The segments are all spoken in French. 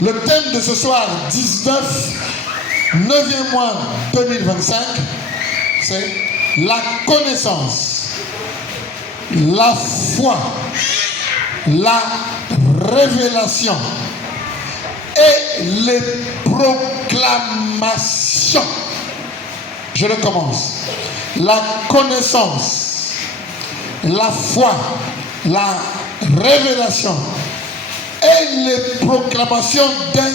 le thème de ce soir, 19, 9e mois 2025, c'est la connaissance, la foi, la révélation et les proclamations. Je recommence. La connaissance, la foi, la révélation et les proclamations d'un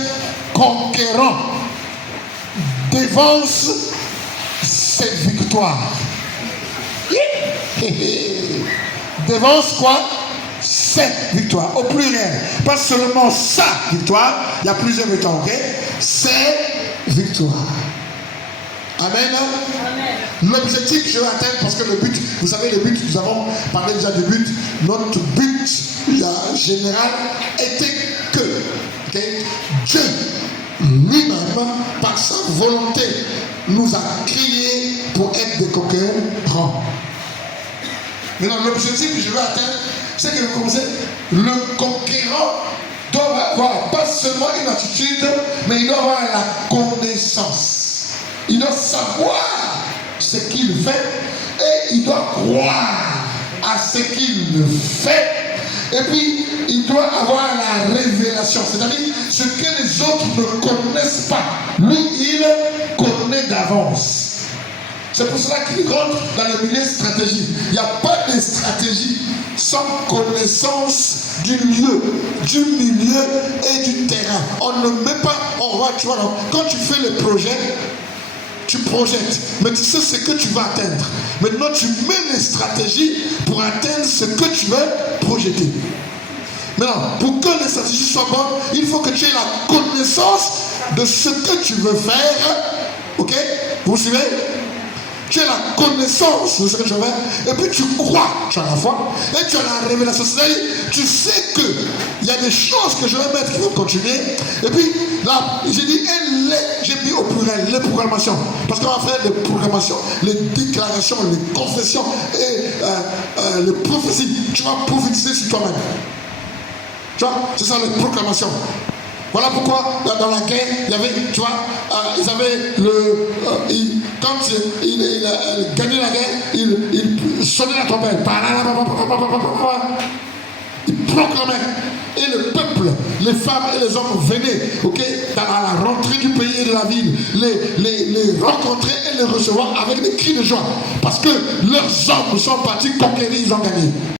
conquérant dévancent ses victoires. Dévance quoi? Cette victoire, au pluriel. Pas seulement sa victoire, il y a plusieurs victoires, ok? Ces victoires. Amen. L'objectif que je veux atteindre, parce que le but, vous savez, le but, nous avons parlé déjà du but, notre but général était que Dieu lui-même, par sa volonté, nous a créés pour être des conquérants. Maintenant, l'objectif que je veux atteindre, c'est que le conquérant doit avoir pas seulement une attitude, mais il doit avoir la connaissance. Il doit savoir ce qu'il fait et il doit croire à ce qu'il fait. Et puis, il doit avoir la révélation, c'est-à-dire ce que les autres ne connaissent pas. Lui, il connaît d'avance. C'est pour cela qu'il rentre dans le milieu stratégique. Il n'y a pas de stratégie sans connaissance du lieu, du milieu et du terrain. On ne met pas, on va, tu vois, quand tu fais le projet, tu projettes, mais tu sais ce que tu vas atteindre. Maintenant, tu mets les stratégies pour atteindre ce que tu veux projeter. Maintenant, pour que les stratégies soient bonnes, il faut que tu aies la connaissance de ce que tu veux faire. Ok? Vous suivez? Tu as la connaissance de ce que tu veux faire, et puis tu crois, tu as la foi, et tu as la révélation. C'est-à-dire, tu sais qu'il y a des choses que je vais mettre qui vont continuer, et puis là, j'ai dit, j'ai mis au pluriel, les proclamations, parce qu'on va faire des proclamations, les déclarations, les confessions, et les prophéties. Tu vas prophétiser sur toi-même. Tu vois, c'est ça les proclamations. Voilà pourquoi dans la guerre, il y avait, tu vois, ils avaient quand il gagnait la guerre, il sonnait la trompette. Il proclamait. Et le peuple, les femmes et les hommes venaient, à la rentrée du pays et de la ville, les rencontrer et les recevoir avec des cris de joie. Parce que leurs hommes sont partis conquérir, ils ont gagné.